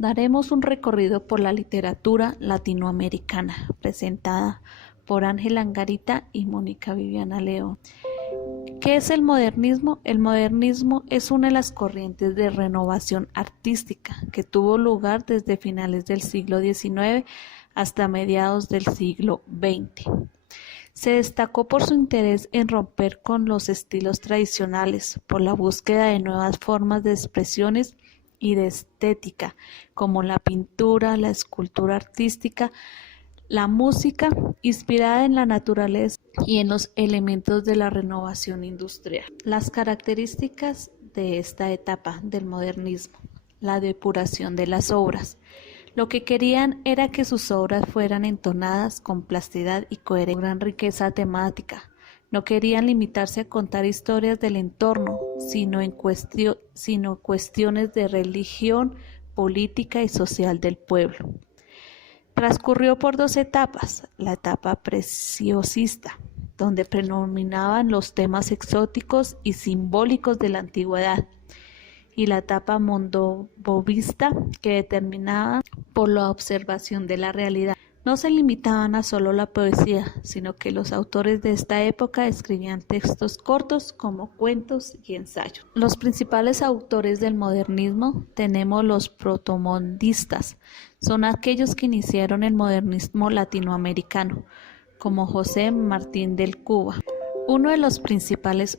Daremos un recorrido por la literatura latinoamericana, presentada por Ángela Angarita y Mónica Viviana León. ¿Qué es el modernismo? El modernismo es una de las corrientes de renovación artística que tuvo lugar desde finales del siglo XIX hasta mediados del siglo XX. Se destacó por su interés en romper con los estilos tradicionales, por la búsqueda de nuevas formas de expresiones y de estética, como la pintura, la escultura artística, la música, inspirada en la naturaleza y en los elementos de la renovación industrial. Las características de esta etapa del modernismo: la depuración de las obras. Lo que querían era que sus obras fueran entonadas con plasticidad y coherencia, gran riqueza temática. No querían limitarse a contar historias del entorno, sino cuestiones de religión, política y social del pueblo. Transcurrió por dos etapas: la etapa preciosista, donde predominaban los temas exóticos y simbólicos de la antigüedad, y la etapa mondovista, que determinaba por la observación de la realidad. No se limitaban a solo la poesía, sino que los autores de esta época escribían textos cortos como cuentos y ensayos. Los principales autores del modernismo tenemos los protomondistas. Son aquellos que iniciaron el modernismo latinoamericano, como José Martín del Cuba, uno de los principales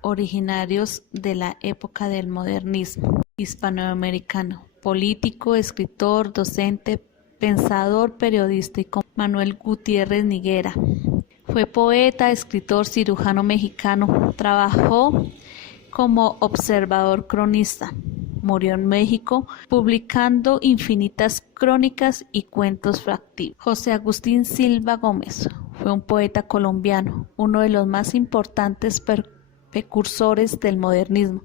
originarios de la época del modernismo hispanoamericano, político, escritor, docente, pensador, periodista y Manuel Gutiérrez Niguera. Fue poeta, escritor, cirujano mexicano. Trabajó como observador cronista. Murió en México, publicando infinitas crónicas y cuentos factibles. José Agustín Silva Gómez fue un poeta colombiano, uno de los más importantes precursores del modernismo.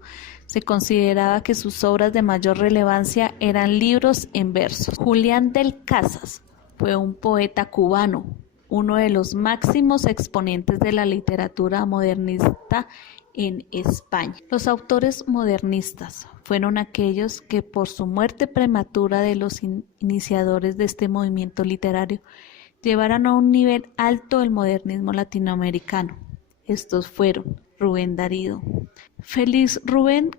Se consideraba que sus obras de mayor relevancia eran libros en verso. Julián del Casas fue un poeta cubano, uno de los máximos exponentes de la literatura modernista en España. Los autores modernistas fueron aquellos que, por su muerte prematura de los iniciadores de este movimiento literario, llevaron a un nivel alto el modernismo latinoamericano. Estos fueron Rubén Darío. Félix Rubén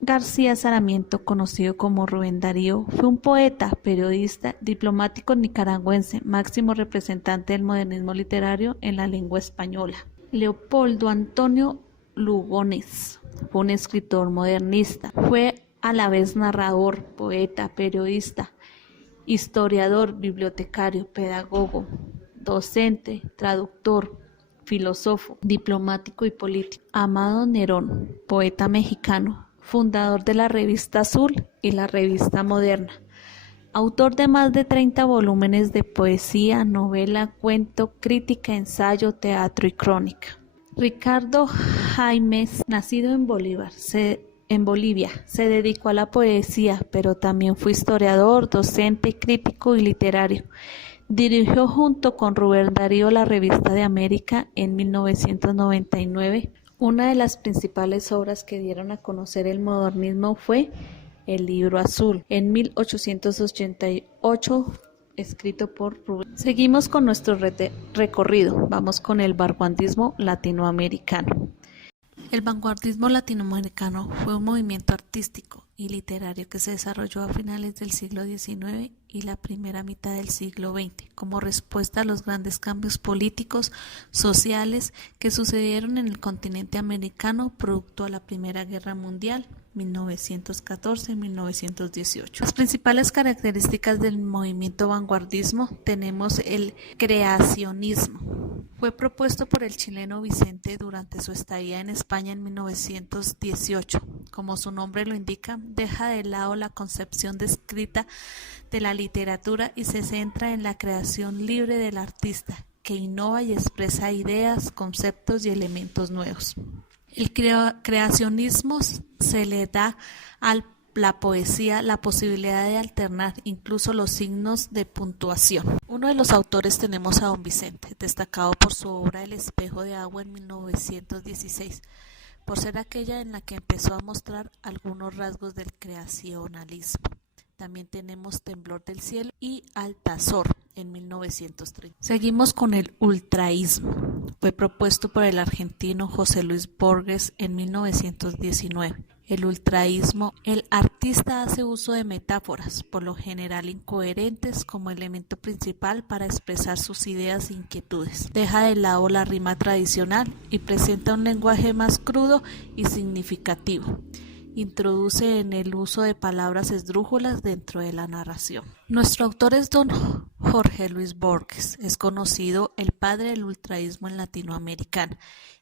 García Sarmiento, conocido como Rubén Darío, fue un poeta, periodista, diplomático nicaragüense, máximo representante del modernismo literario en la lengua española. Leopoldo Antonio Lugones fue un escritor modernista. Fue a la vez narrador, poeta, periodista, historiador, bibliotecario, pedagogo, docente, traductor, filósofo, diplomático y político. Amado Nerón, poeta mexicano, fundador de la Revista Azul y la Revista Moderna, autor de más de 30 volúmenes de poesía, novela, cuento, crítica, ensayo, teatro y crónica. Ricardo Jaimes, nacido en Bolivia, se dedicó a la poesía, pero también fue historiador, docente, crítico y literario. Dirigió junto con Rubén Darío la Revista de América en 1999. Una de las principales obras que dieron a conocer el modernismo fue El Libro Azul, en 1888, escrito por Rubén. Seguimos con nuestro recorrido. Vamos con el vanguardismo latinoamericano. El vanguardismo latinoamericano fue un movimiento artístico y literario que se desarrolló a finales del siglo XIX y la primera mitad del siglo XX, como respuesta a los grandes cambios políticos, sociales que sucedieron en el continente americano producto a la Primera Guerra Mundial, 1914-1918. Las principales características del movimiento vanguardismo tenemos el creacionismo. Fue propuesto por el chileno Vicente durante su estadía en España en 1918. Como su nombre lo indica, deja de lado la concepción descrita de la literatura y se centra en la creación libre del artista, que innova y expresa ideas, conceptos y elementos nuevos. El creacionismo se le da a la poesía la posibilidad de alternar incluso los signos de puntuación. Uno de los autores tenemos a don Vicente, destacado por su obra El espejo de agua en 1916, por ser aquella en la que empezó a mostrar algunos rasgos del creacionalismo. también tenemos Temblor del Cielo y Altazor en 1930. Seguimos con el ultraísmo. Fue propuesto por el argentino José Luis Borges en 1919. El ultraísmo, el artista hace uso de metáforas, por lo general incoherentes, como elemento principal para expresar sus ideas e inquietudes. Deja de lado la rima tradicional y presenta un lenguaje más crudo y significativo. Introduce en el uso de palabras esdrújulas dentro de la narración. Nuestro autor es don Jorge Luis Borges. Es conocido el padre del ultraísmo en Latinoamérica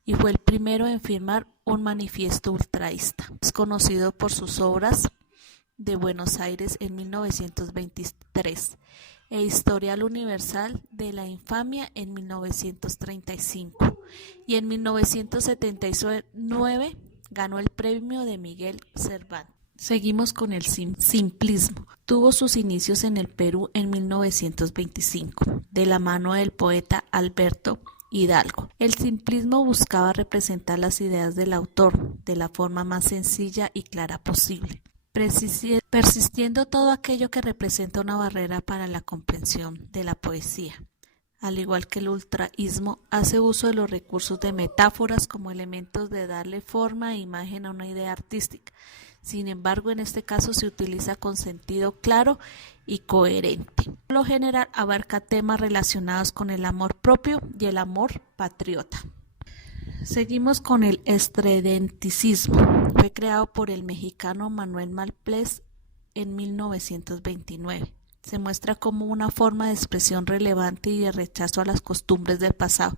y fue el primero en firmar un manifiesto ultraísta. Es conocido por sus obras de Buenos Aires en 1923 e Historial Universal de la Infamia en 1935 y en 1979 ganó el premio de Miguel Cervantes. Seguimos con el simplismo. Tuvo sus inicios en el Perú en 1925, de la mano del poeta Alberto Hidalgo. El simplismo buscaba representar las ideas del autor de la forma más sencilla y clara posible, persistiendo todo aquello que representa una barrera para la comprensión de la poesía. Al igual que el ultraísmo, hace uso de los recursos de metáforas como elementos de darle forma e imagen a una idea artística. Sin embargo, en este caso se utiliza con sentido claro y coherente. Por lo general, abarca temas relacionados con el amor propio y el amor patriota. Seguimos con el estridenticismo. Fue creado por el mexicano Manuel Malples en 1929. Se muestra como una forma de expresión relevante y de rechazo a las costumbres del pasado,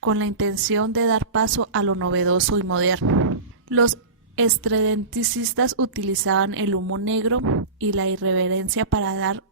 con la intención de dar paso a lo novedoso y moderno. Los estridenticistas utilizaban el humor negro y la irreverencia para dar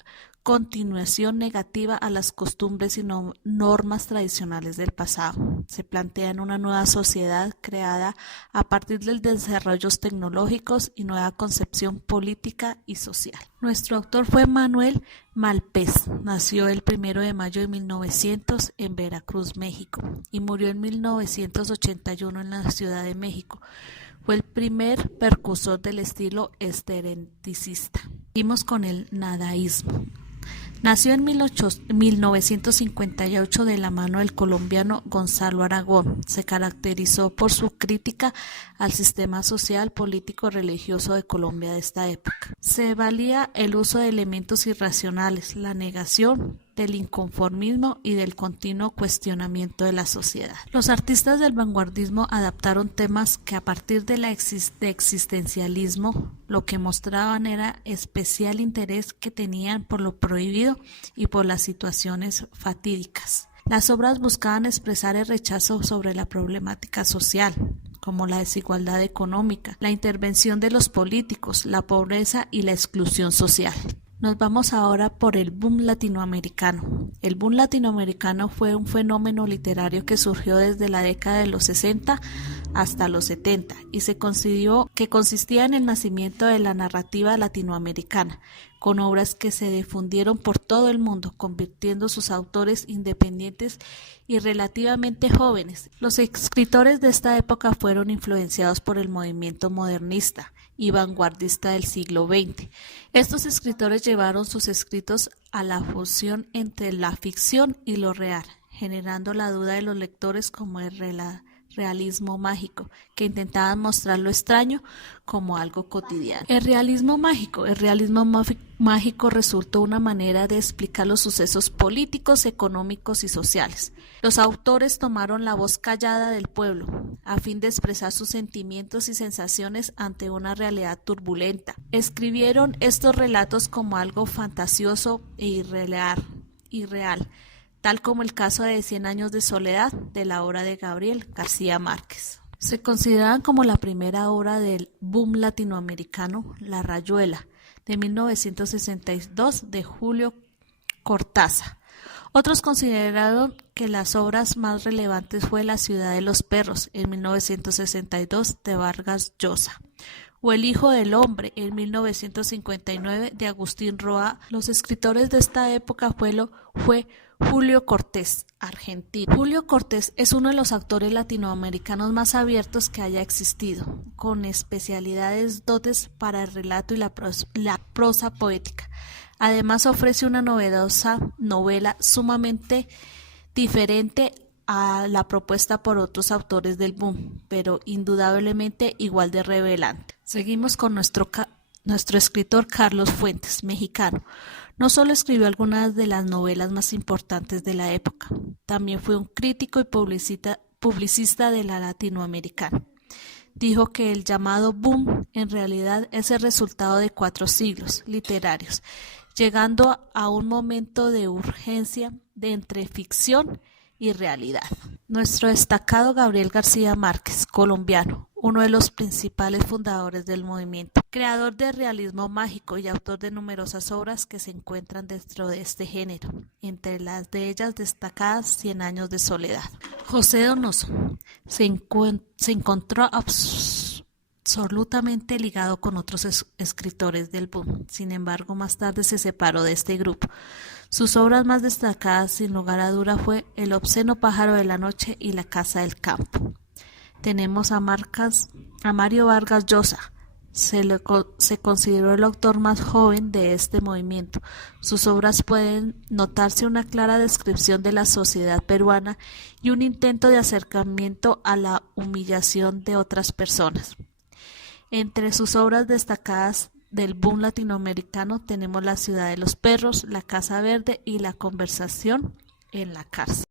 continuación negativa a las costumbres y normas tradicionales del pasado. Se plantean una nueva sociedad creada a partir de desarrollos tecnológicos y nueva concepción política y social. Nuestro autor fue Manuel Malpés. Nació el 1 de mayo de 1900 en Veracruz, México, y murió en 1981 en la Ciudad de México. Fue el primer precursor del estilo estridentista. Seguimos con el nadaísmo. Nació en 1958 de la mano del colombiano Gonzalo Aragón. Se caracterizó por su crítica al sistema social, político, religioso de Colombia de esta época. Se valía el uso de elementos irracionales, la negación del inconformismo y del continuo cuestionamiento de la sociedad. Los artistas del vanguardismo adaptaron temas que a partir de existencialismo lo que mostraban era especial interés que tenían por lo prohibido y por las situaciones fatídicas. Las obras buscaban expresar el rechazo sobre la problemática social, como la desigualdad económica, la intervención de los políticos, la pobreza y la exclusión social. Nos vamos ahora por el boom latinoamericano. El boom latinoamericano fue un fenómeno literario que surgió desde la década de los 60 hasta los 70 y se consideró que consistía en el nacimiento de la narrativa latinoamericana, con obras que se difundieron por todo el mundo, convirtiendo sus autores independientes y relativamente jóvenes. Los escritores de esta época fueron influenciados por el movimiento modernista y vanguardista del siglo XX. Estos escritores llevaron sus escritos a la fusión entre la ficción y lo real, generando la duda de los lectores como el realismo mágico, que intentaban mostrar lo extraño como algo cotidiano. El realismo mágico resultó una manera de explicar los sucesos políticos, económicos y sociales. Los autores tomaron la voz callada del pueblo, a fin de expresar sus sentimientos y sensaciones ante una realidad turbulenta. Escribieron estos relatos como algo fantasioso e irreal, tal como el caso de 100 años de soledad de la obra de Gabriel García Márquez. Se consideran como la primera obra del boom latinoamericano La Rayuela, de 1962, de Julio Cortázar. Otros consideraron que las obras más relevantes fue La ciudad de los perros, en 1962, de Vargas Llosa, o El hijo del hombre en 1959 de Agustín Roa. Los escritores de esta época fue Julio Cortés, argentino. Julio Cortés es uno de los autores latinoamericanos más abiertos que haya existido, con especialidades dotes para el relato y la prosa poética. Además ofrece una novedosa novela sumamente diferente a la propuesta por otros autores del boom, pero indudablemente igual de revelante. Seguimos con nuestro escritor Carlos Fuentes, mexicano. No solo escribió algunas de las novelas más importantes de la época, también fue un crítico y publicista de la latinoamericana. Dijo que el llamado boom en realidad es el resultado de 4 siglos literarios, llegando a un momento de urgencia entre ficción y realidad. Nuestro destacado Gabriel García Márquez, colombiano, uno de los principales fundadores del movimiento, creador del realismo mágico y autor de numerosas obras que se encuentran dentro de este género, entre las de ellas destacadas 100 años de soledad. José Donoso se encontró absolutamente ligado con otros escritores del boom. Sin embargo, más tarde se separó de este grupo. Sus obras más destacadas, sin lugar a duda, fue El obsceno pájaro de la noche y La casa del campo. Tenemos a Mario Vargas Llosa. Se consideró el autor más joven de este movimiento. Sus obras pueden notarse una clara descripción de la sociedad peruana y un intento de acercamiento a la humillación de otras personas. Entre sus obras destacadas del boom latinoamericano tenemos La ciudad de los perros, La casa verde y La conversación en la cárcel.